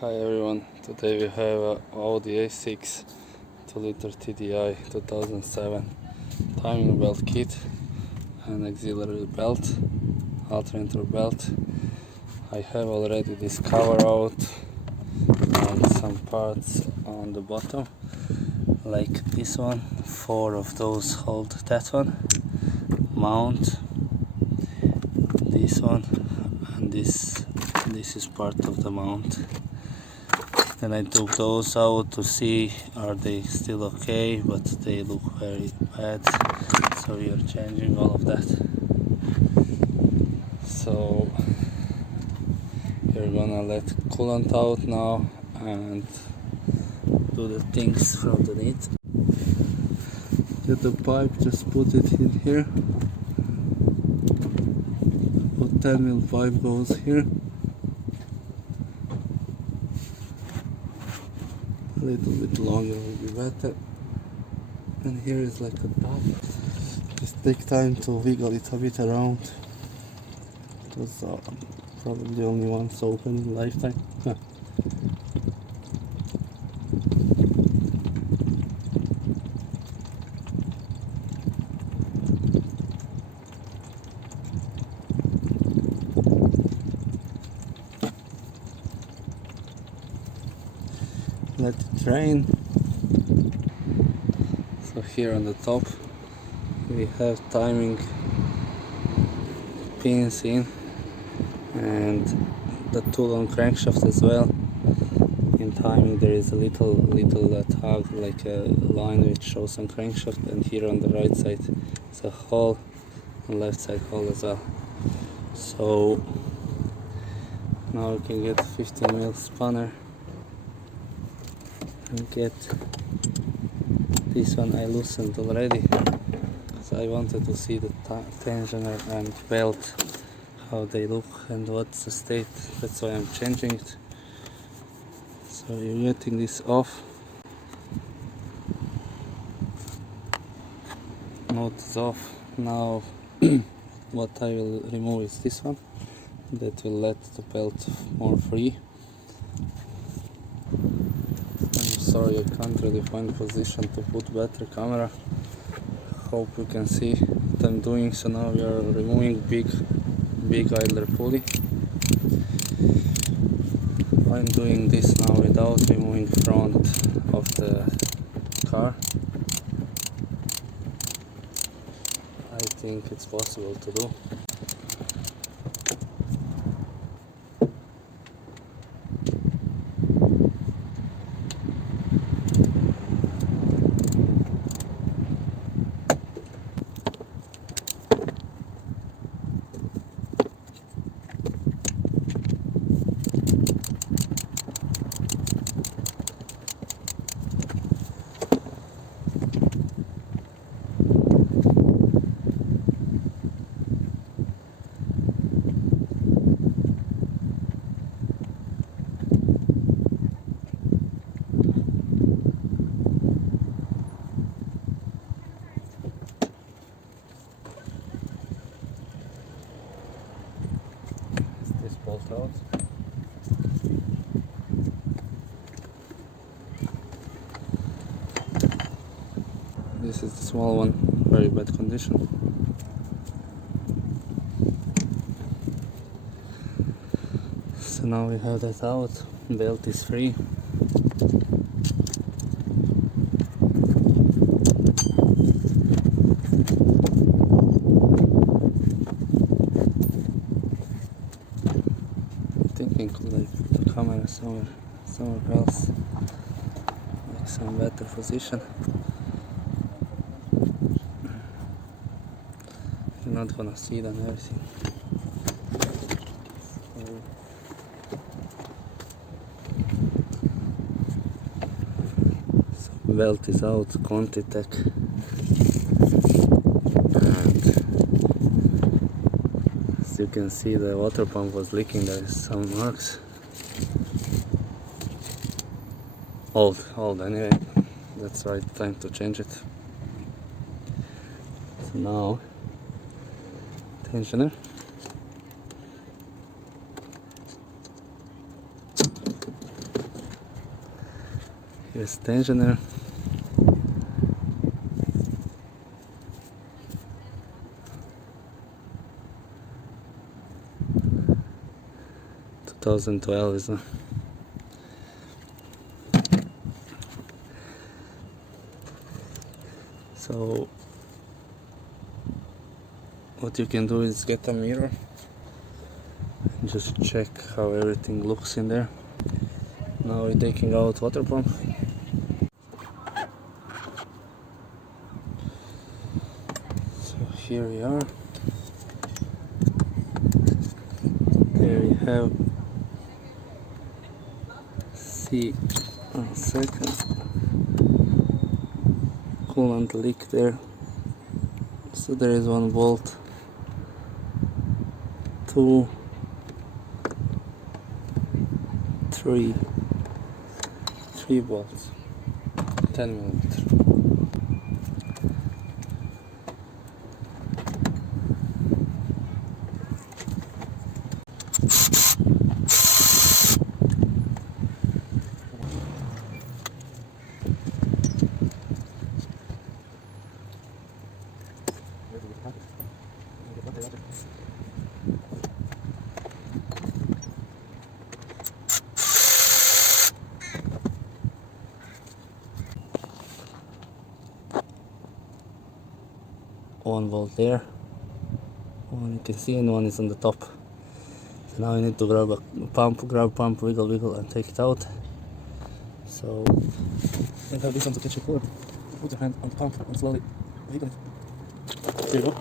Hi everyone, today we have a Audi A6 2-liter TDI 2007 timing belt kit, an auxiliary belt, alternator belt. I have already this cover out and some parts on the bottom, like this one. 4 of those hold that one, mount this one, and this is part of the mount. Then I took those out to see are they still okay, but they look very bad, so we are changing all of that. So we're gonna let coolant out now and do the things from the need. Get the pipe, just put it in here. Put 10mm pipe goes here. A little bit longer will be better. And here is like a top. Just take time to wiggle it a bit around, because probably only once open in lifetime. Let it drain. So here on the top we have timing pins in, and the tool on crankshaft as well. In timing there is a little tag, like a line which shows on crankshaft, and here on the right side is a hole, and left side hole as well. So now we can get 50mm spanner and get this one. I loosened already because I wanted to see the tensioner and belt, how they look and what's the state. That's why I'm changing it. So you're getting this off. Note is off. Now what I will remove is this one. That will let the belt more free. I'm sorry, I can't really find a position to put better camera. Hope you can see what I'm doing. So now we are removing big idler pulley. I'm doing this now without removing front of the car. I think it's possible to do. Bolt out. This is the small one, very bad condition. So now we have that out, belt is free. Thinking like put the camera somewhere else, like some better position. You're not gonna see it on everything. So belt is out, Contitech, and as you can see the water pump was leaking. There is some marks. Old anyway. That's right time to change it. So now tensioner. Here's tensioner. (2012) is so what you can do is get a mirror and just check how everything looks in there. Now we're taking out water pump. So here we are. There we have, see, 1 second, coolant leak there. So there is 1 bolt, 2, 3 bolts, 10mm. One bolt there, one you can see, and one is on the top. So now you need to grab a pump, wiggle, and take it out. So you have this one to catch your cord. Put your hand on the pump and slowly wiggle it. Here you go.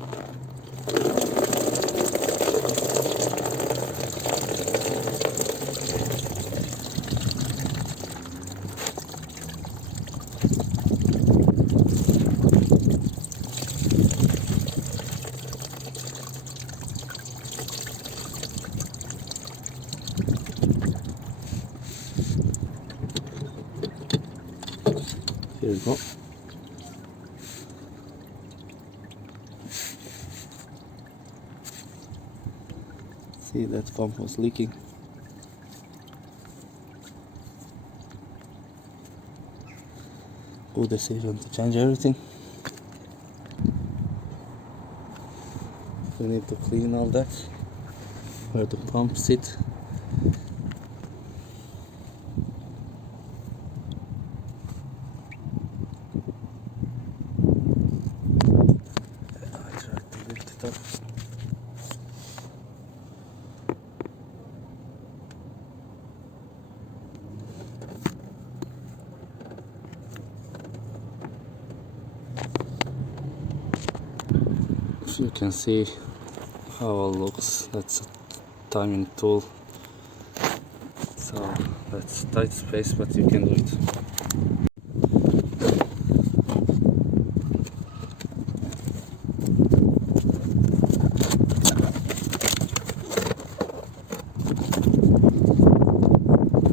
Here we go. See, that pump was leaking. Good decision to change everything. We need to clean all that, where the pump sit. So you can see how it looks. That's a timing tool. So that's tight space, but you can do it.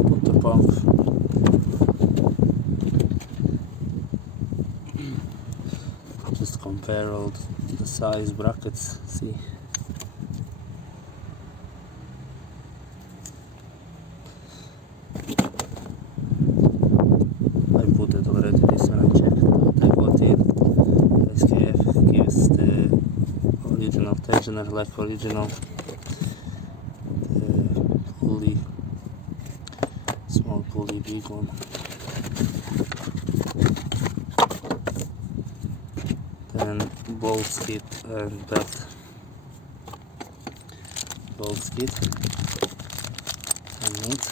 Put the pump. Just compare all the size brackets. See. I put it already, this one I checked. I got it. SKF gives the original tensioner, like original. The pulley, small pulley, big one. Then bolt kit and belt. Bolt kit and nut.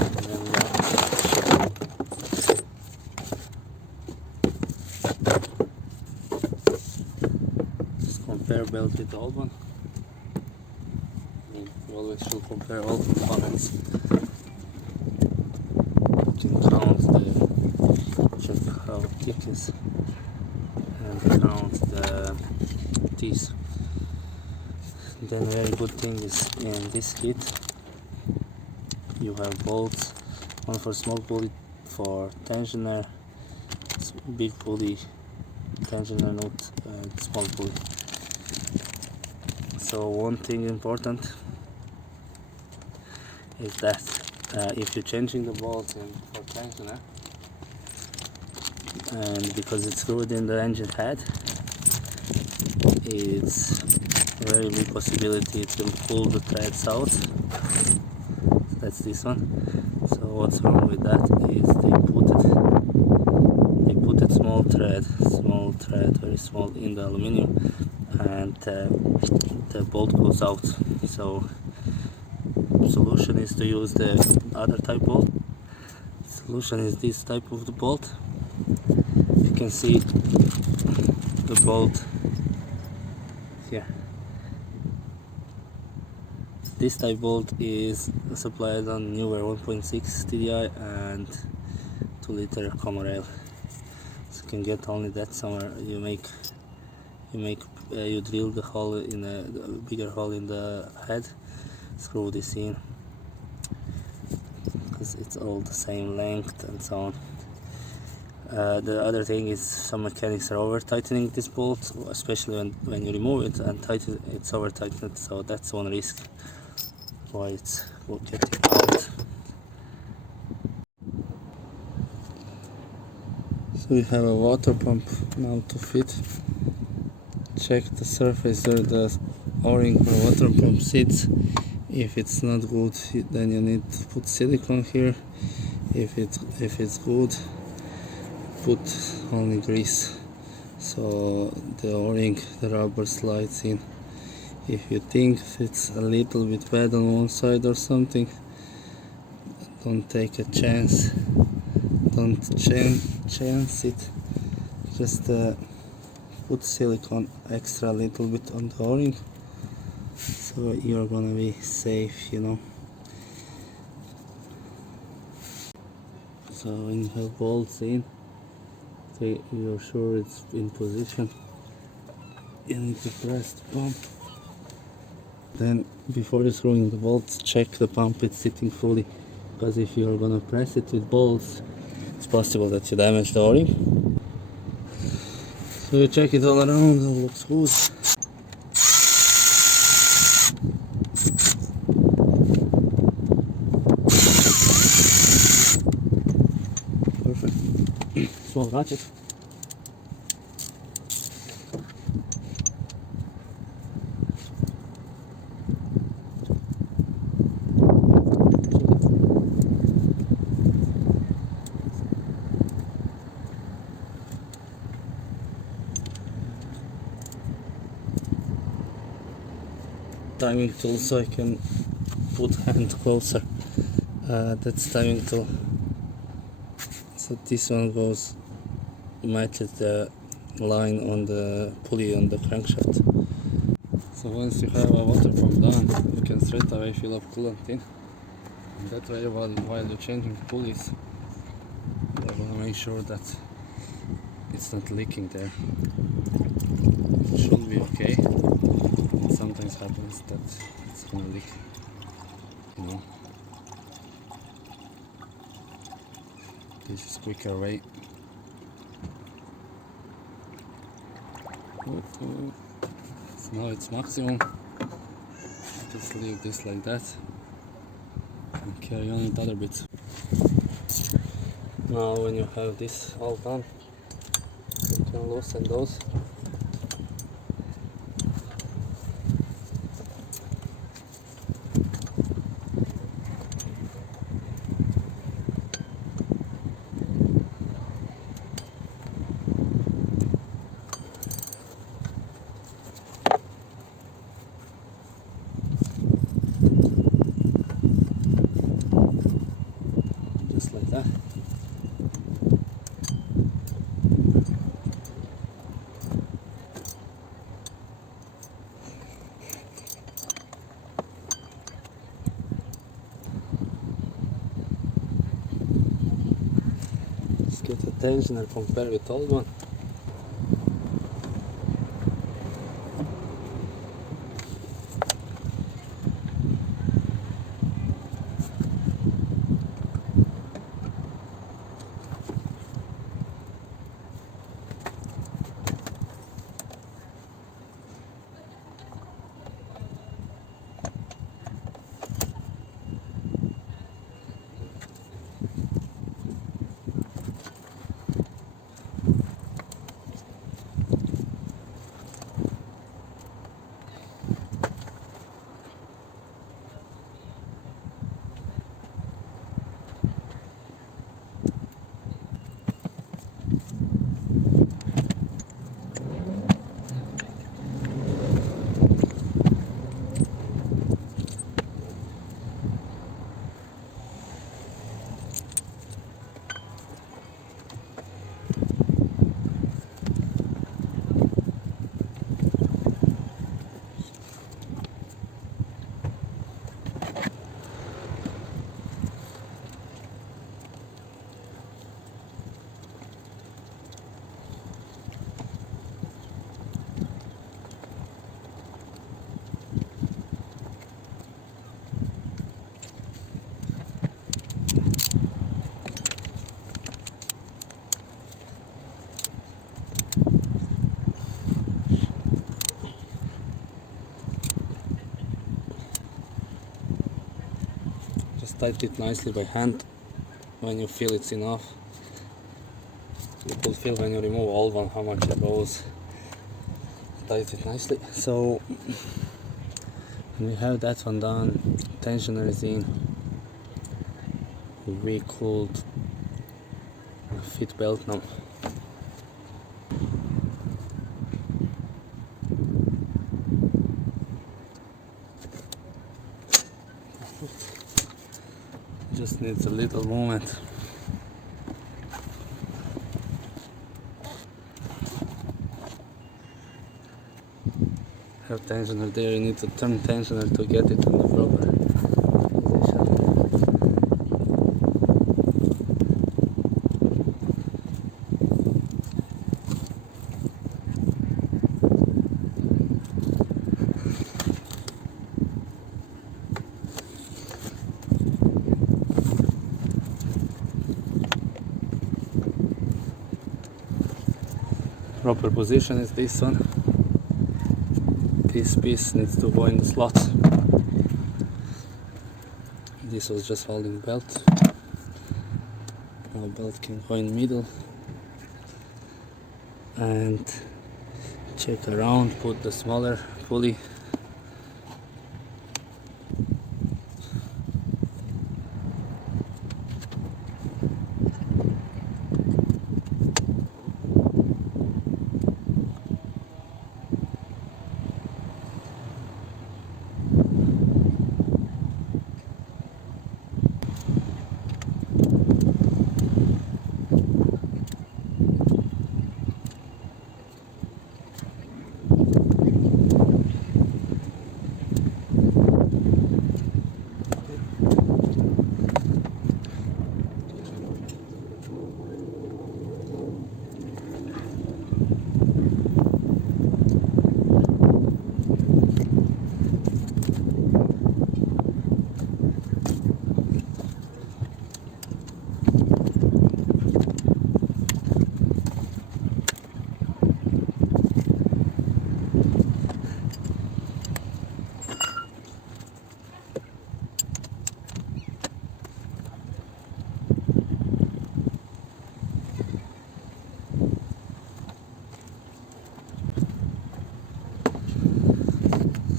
And then just compare belt with the old one. You always should compare all components. You can count check how thick is and count the teeth. Then very good thing is in this kit you have bolts, one for small pulley for tensioner, big pulley, tensioner nut, and small pulley. So one thing important is that if you're changing the bolt in for tensioner, and because it's screwed in the engine head, it's a very big possibility it will pull the threads out. That's this one. So what's wrong with that is they put a small thread, very small, in the aluminium, and the bolt goes out. So solution is to use the other type bolt. Solution is this type of the bolt. You can see the bolt here. This type bolt is supplied on newer 1.6 TDI and 2-liter common rail. So you can get only that somewhere. You drill the hole in a bigger hole in the head, screw this in, because it's all the same length and so on. The other thing is some mechanics are over tightening this bolt, especially when you remove it and tighten it's over tightened, so that's one risk why it's getting out. So we have a water pump now to fit. Check the surface where the o-ring for water pump sits. If it's not good, then you need to put silicone here. If it's good, put only grease, so the o-ring, the rubber, slides in. If you think it's a little bit bad on one side or something, don't take a chance. Don't chance it. Just put silicone extra little bit on the o-ring, so you're gonna be safe, you know. So when you have bolts in, so you're sure it's in position, you need to press the pump. Then before you're screwing the bolts, check the pump it's sitting fully, because if you're gonna press it with bolts, it's possible that you damage the o-ring. So you check it all around, all looks good. Perfect. Small ratchet. Timing tool, so I can put hand closer. That's timing tool. So this one goes, matches the line on the pulley on the crankshaft. So once you have a water pump done, you can straight away fill up coolant in. And that way, while you're changing the pulleys, you're gonna make sure that it's not leaking there. It should be okay. Sometimes happens that it's gonna leak, you know. This is quicker way. So now it's maximum. Just leave this like that and carry on with other bits. Now when you have this all done, you can loosen those. Just like that. Let's get the tensioner compared with old one. Just tighten it nicely by hand. When you feel it's enough, you will feel when you remove old one how much it goes. Tighten it nicely. So when we have that one done, tensioner is in, we could fit belt now. Just needs a little movement. Have tensioner there, you need to turn tensioner to get it in the proper position. Proper position is this one. This piece needs to go in the slot. This was just holding the belt. Now belt can go in the middle. And check around, put the smaller pulley.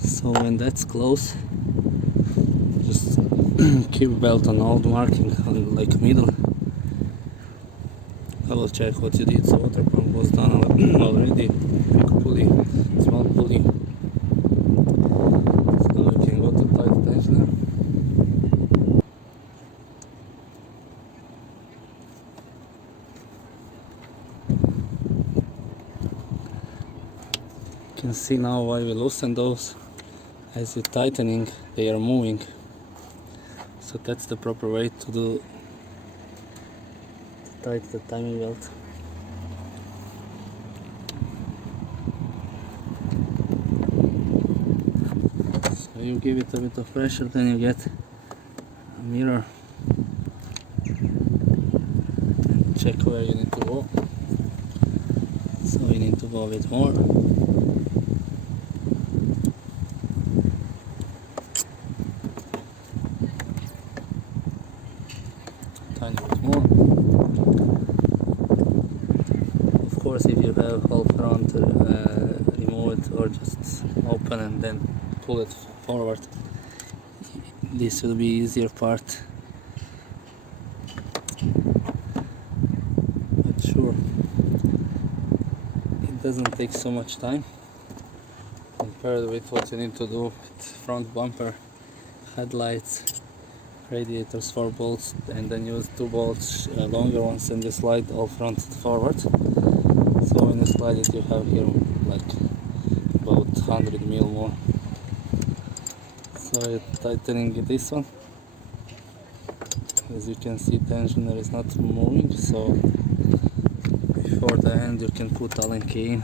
So when that's close, just keep belt on old marking on like middle. Double check what you did. So water pump was done already. Big pulley, small pulley. So now we can go to tight tensioner. You can see now why we loosen those. As you're tightening, they are moving. So that's the proper way to do tight the timing belt. So you give it a bit of pressure, then you get a mirror and check where you need to go. So you need to go a bit more. Tiny bit more. Of course, if you have whole front, remove it or just open and then pull it forward. This will be easier part. But sure, it doesn't take so much time compared with what you need to do with front bumper, headlights, radiators, 4 bolts, and then use 2 bolts, longer ones, and the slide all front forward. So when you slide it, you have here like about 100 mil more. So you're tightening this one. As you can see, tensioner is not moving, so before the end you can put Allen key in.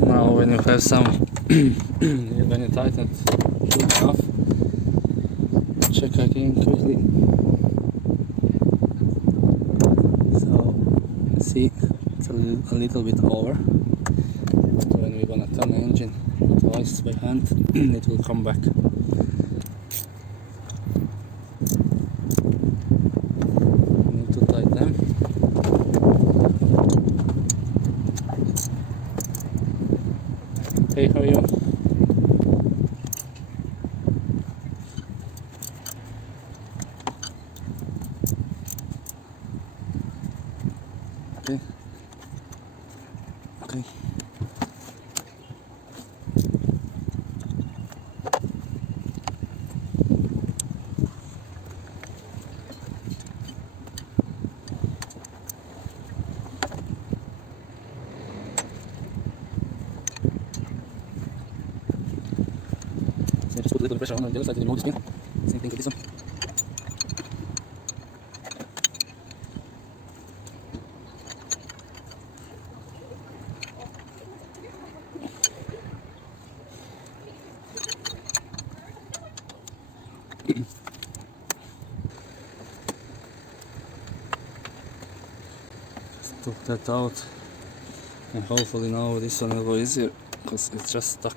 Now when you have some, when you tighten it good enough, check again quickly. So see it's a little bit over, but when we're gonna turn the engine twice by hand, it will come back. Need to tighten them. Hey, how are you? Okay. Okay. So just put a little pressure on the other side to remove the spring. Same thing with this one. Just took that out, and hopefully now this one will go easier because it's just stuck.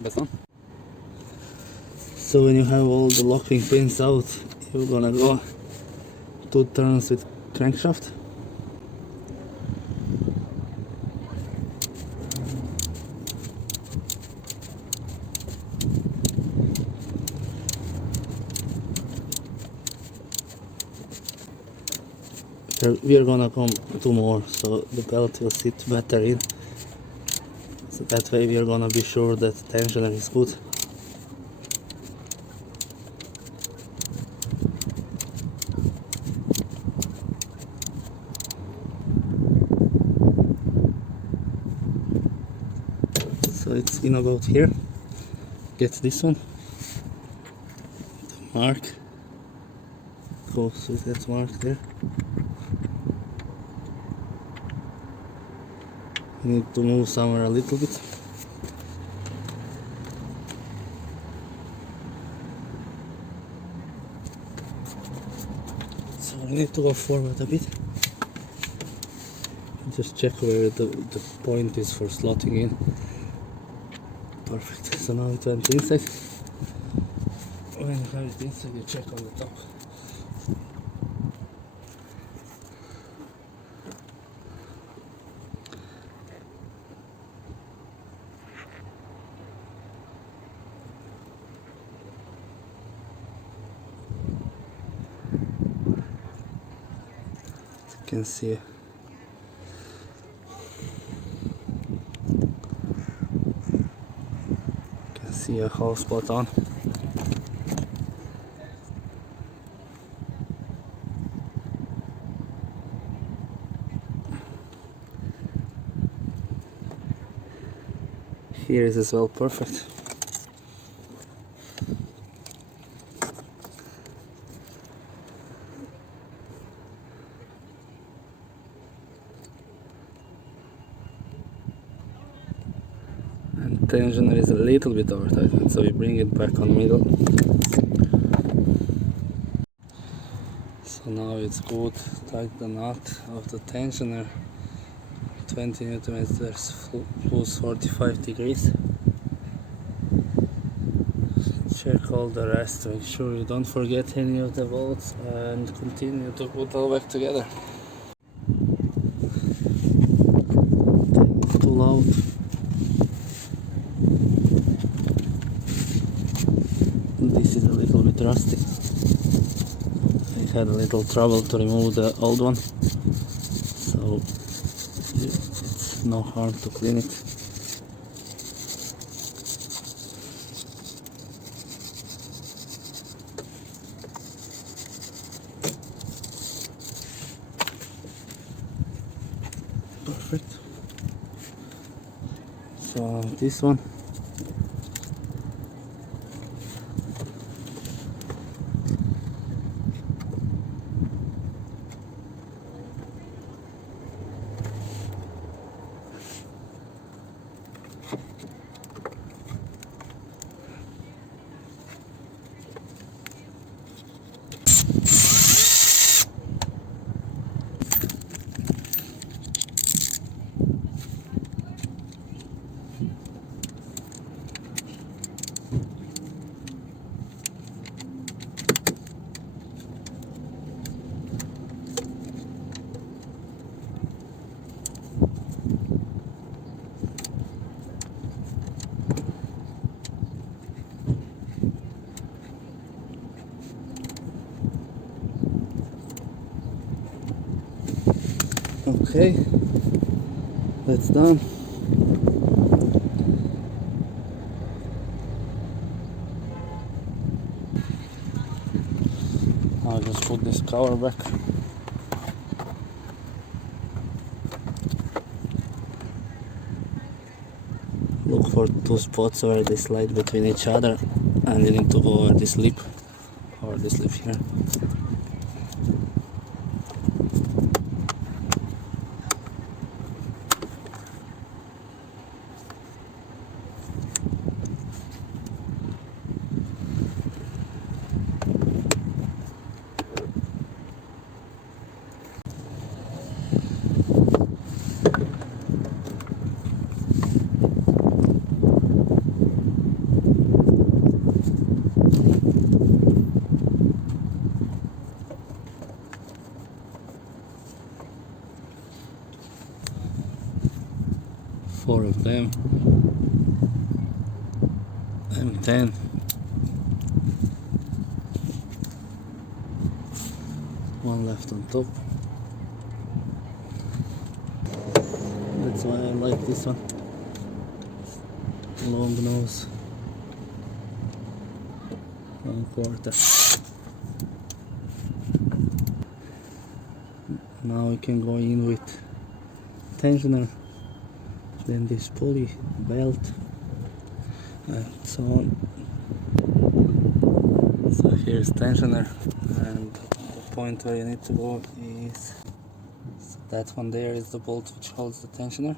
That's done. So when you have all the locking pins out, you're gonna go 2 turns with crankshaft. We are gonna come 2 more, so the belt will sit better in. So that way we are gonna be sure that the tensioner is good. So it's in about here. Get this one. The mark goes with that mark there. You need to move somewhere a little bit. So we need to go forward a bit. Just check where the point is for slotting in. Perfect. So now it went inside. When you have it inside, you check on the top. You can see a hole spot on. Here is as well perfect. And tensioner is a little bit over tightened, so we bring it back on middle. So now it's good. Tighten the knot of the tensioner. 20 Newton meters plus 45 degrees. Check all the rest, make sure you don't forget any of the bolts, and continue to put all back together. It's too loud. This is a little bit rusty. I had a little trouble to remove the old one, so it's no harm to clean it. Perfect. So this one. Okay, that's done. I'll just put this cover back. Look for two spots where they slide between each other, and you need to go over this lip here. Four of them. M10. One left on top. That's why I like this one. Long nose. 1/4. Now we can go in with tensioner, then this pulley, belt, and so on. So here's tensioner, and the point where you need to go is, so that one there is the bolt which holds the tensioner.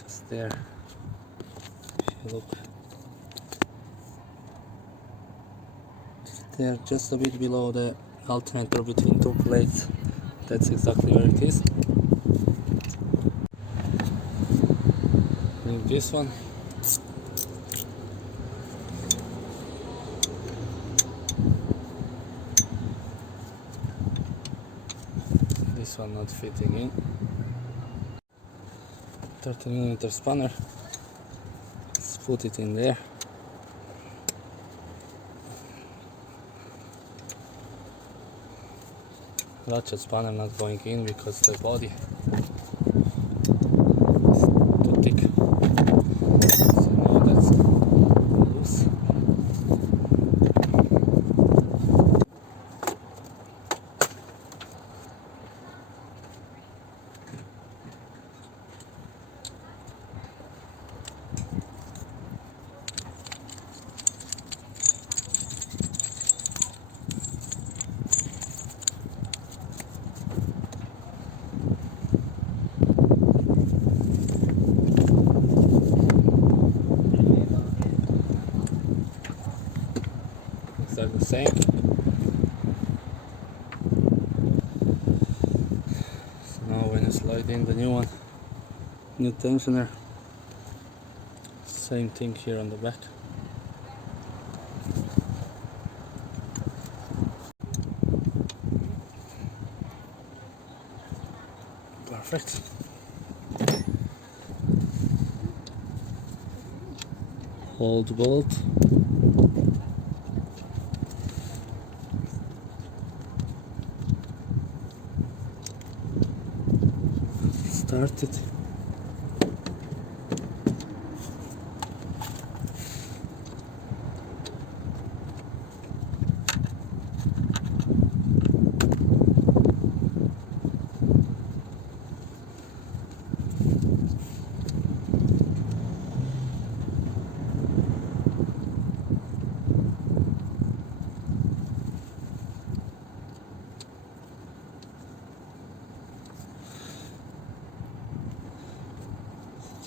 Just there, if you look. There, just a bit below the alternator between two plates. That's exactly where it is. Bring this one. This one not fitting in. 30mm spanner. Let's put it in there. Ratchet spanner not going in because the body is too thick. So now that's loose. Exactly the same. So now when you slide in the new one, new tensioner, same thing here on the back. Perfect. Hold bolt. Start it.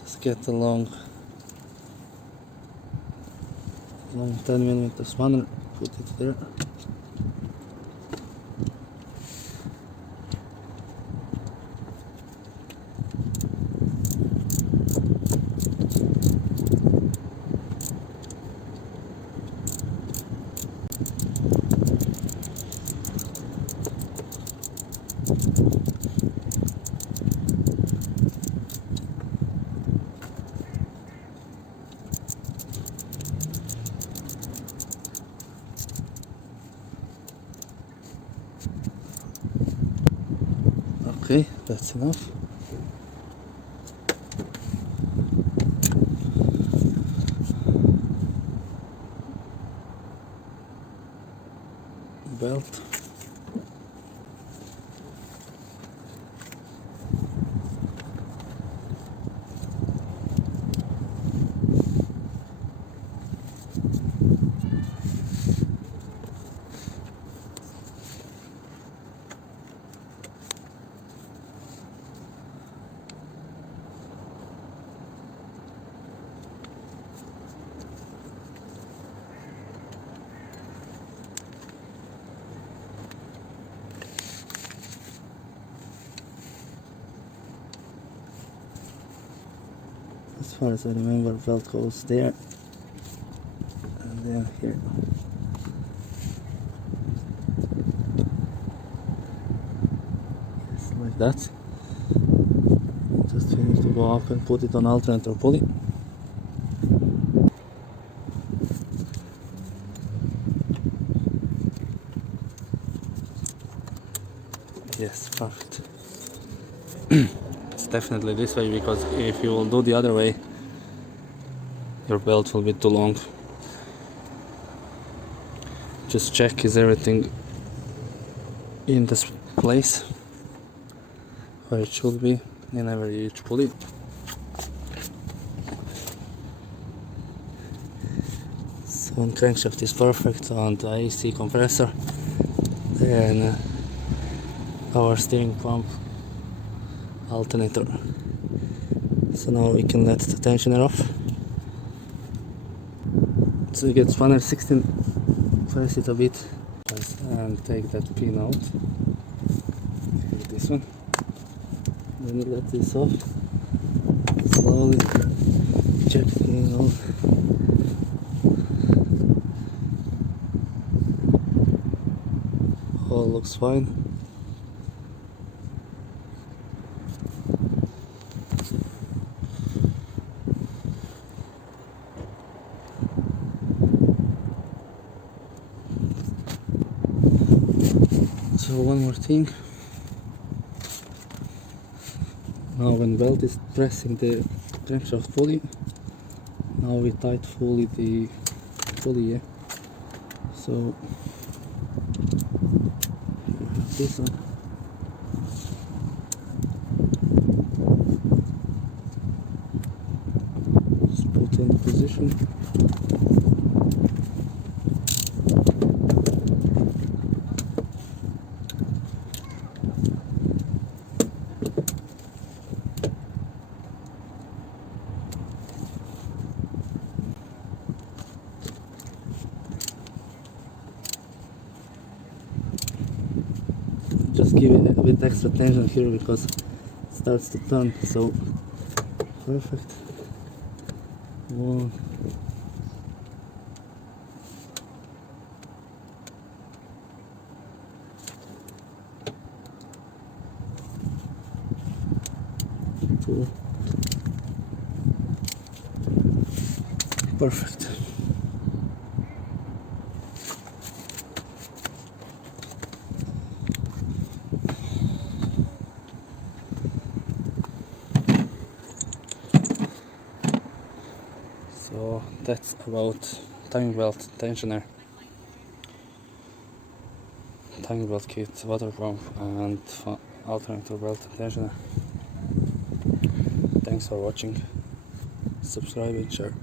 Just get a long 10mm spanner, put it there. Okay, that's enough. Belt. As far as I remember, belt goes there and then here. Just like that. Just we need to go up and put it on alternator pulley. Yes, perfect. It's definitely this way, because if you will do the other way, your belt will be too long. Just check, is everything in this place where it should be in every each pulley. So one crankshaft is perfect on the AC compressor, and our steering pump alternator. So now we can let the tensioner off. So you get spanner 16, press it a bit and take that pin out. This one. Then you let this off. Slowly check the pin out. All looks fine. So one more thing. Now when belt is pressing the crankshaft pulley, now we tight fully the pulley, yeah? So this one. Just put in position. Just give it a bit extra tension here because it starts to turn. So perfect. One. Two. Perfect. So that's about timing belt tensioner, timing belt kit, water pump, and alternator belt tensioner. Thanks for watching. Subscribe and share.